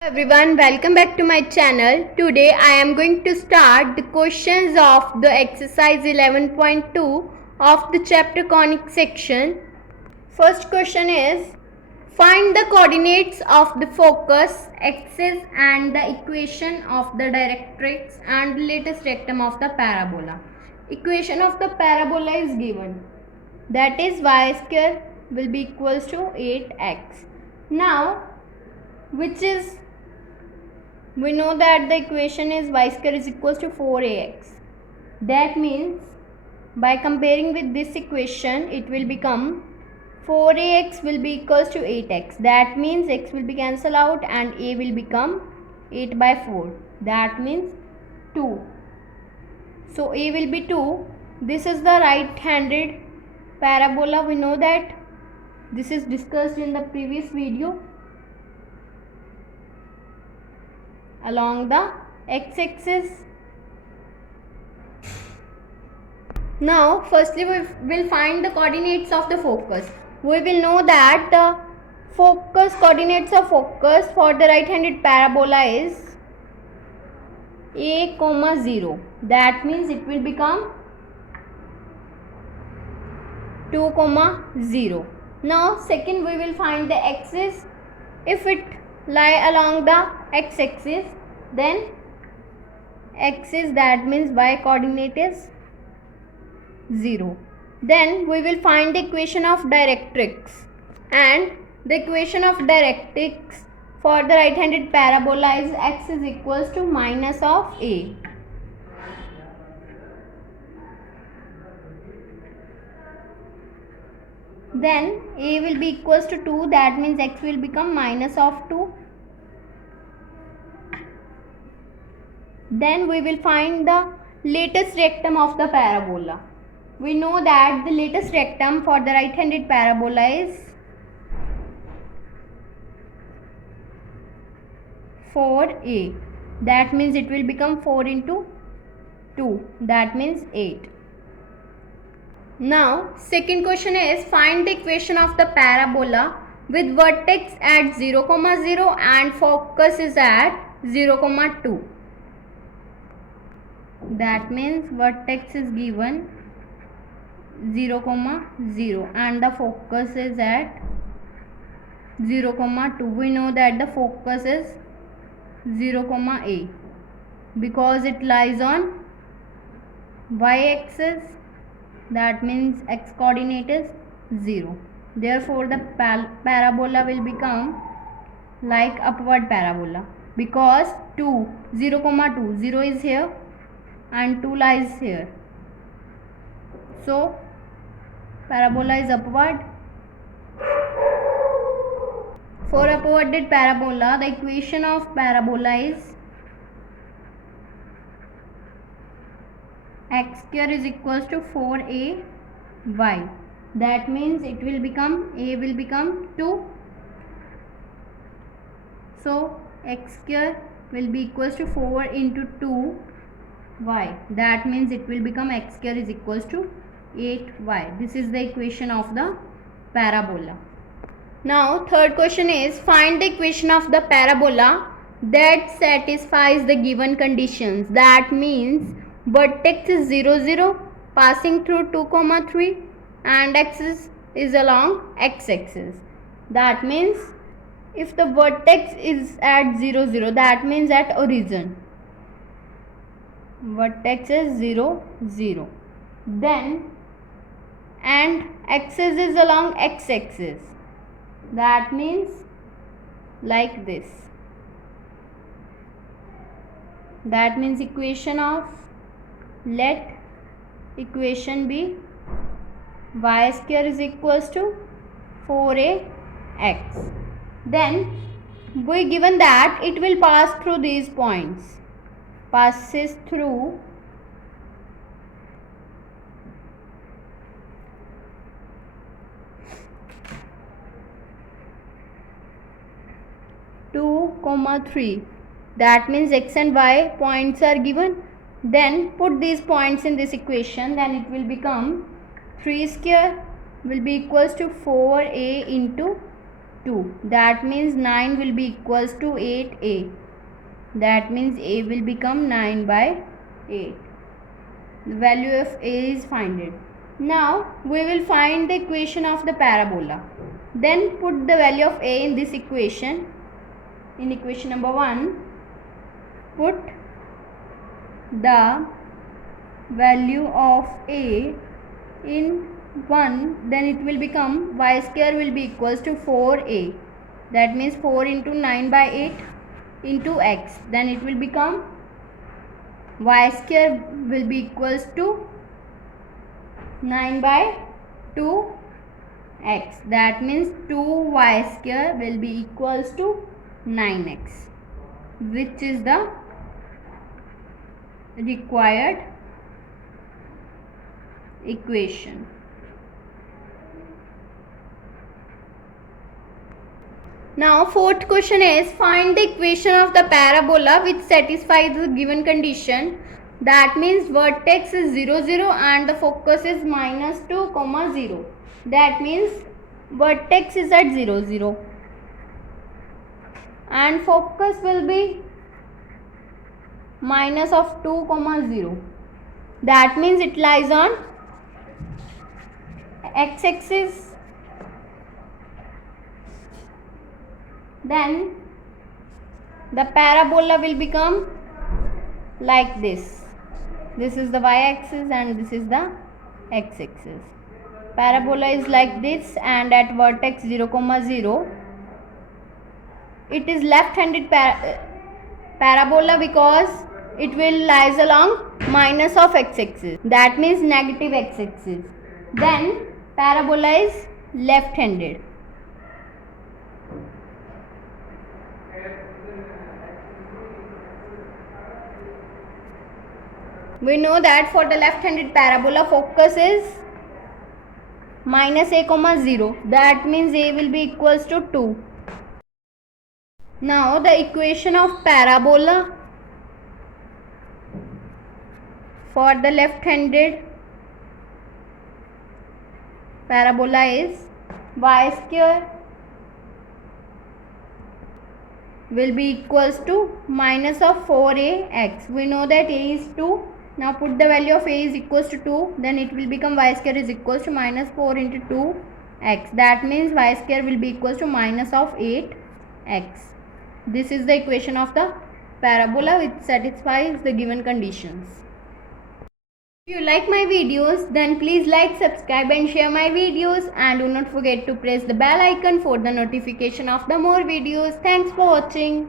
Everyone, welcome back to my channel. Today I am going to start the questions of the exercise 11.2 of the chapter conic section. First question is, find the coordinates of the focus, axis and the equation of the directrix and the latest rectum of the parabola. Equation of the parabola is given, that is y square will be equals to 8x. Now we know that the equation is y square is equals to 4ax. That means by comparing with this equation, it will become 4ax will be equals to 8x. That means x will be cancelled out and a will become 8 by 4. That means 2. So a will be 2. This is the right-handed parabola. We know that this is discussed in the previous video. Along the x-axis. Now firstly we will find the coordinates of the focus. We will know that the focus coordinates of focus for the right-handed parabola is a, 0. That means it will become 2, 0. Now second we will find the axis. If it lie along the x-axis, then axis, that means y coordinate is 0. Then we will find the equation of directrix, and the equation of directrix for the right-handed parabola is x is equals to minus of a. Then a will be equals to 2, that means x will become minus of 2. Then we will find the latest rectum of the parabola. We know that the latest rectum for the right-handed parabola is 4a. That means it will become 4 into 2. That means 8. Now second question is, find the equation of the parabola with vertex at 0, 0 and focus is at 0, 2. That means vertex is given 0, 0 and the focus is at 0, 2. We know that the focus is 0, a because it lies on y-axis. That means x coordinate is 0. Therefore the parabola will become like upward parabola, because 2, 0, 2, 0 is here and 2 lies here. So parabola is upward. For upwarded parabola, the equation of parabola is x square is equals to 4ay. That means it will become, a will become 2. So x square will be equals to 4 into 2y. That means it will become x square is equals to 8y. This is the equation of the parabola. Now third question is, find the equation of the parabola that satisfies the given conditions. That means vertex is 0, 0 passing through 2, 3 and axis is along x-axis. That means if the vertex is at 0, 0, that means at origin vertex is 0, 0. Then and axis is along x-axis. That means like this. That means equation of, let equation be y square is equals to 4ax. Then we given that it will pass through these points. Passes through 2, 3. That means x and y points are given. Then put these points in this equation, then it will become 3 square will be equals to 4a into 2. 2. That means 9 will be equals to 8a. That means a will become 9 by 8. The value of a is found. Now we will find the equation of the parabola. Then put the value of a in this equation. In equation number 1, put the value of a in 1, then it will become y square will be equals to 4a. That means 4 into 9 by 8 into x. Then it will become y square will be equals to 9 by 2x. That means 2y square will be equals to 9x, which is the required equation. Now fourth question is, find the equation of the parabola which satisfies the given condition. That means vertex is 0, 0 and the focus is minus 2, 0. That means vertex is at 0, 0 and focus will be minus of 2, 0. That means it lies on x-axis. Then the parabola will become like this. This is the y-axis and this is the x-axis. Parabola is like this and at vertex 0, 0. It is left-handed parabola because it will lies along minus of x-axis. That means negative x-axis. Then parabola is left-handed. We know that for the left-handed parabola, focus is minus a, 0. That means a will be equals to 2. Now the equation of parabola for the left-handed parabola is y square will be equals to minus of 4ax. We know that a is 2. Now put the value of a is equals to 2. Then it will become y square is equals to minus 4 into 2x. That means y square will be equals to minus of 8x. This is the equation of the parabola which satisfies the given conditions. If you like my videos, then please like, subscribe and share my videos, and do not forget to press the bell icon for the notification of the more videos. Thanks for watching.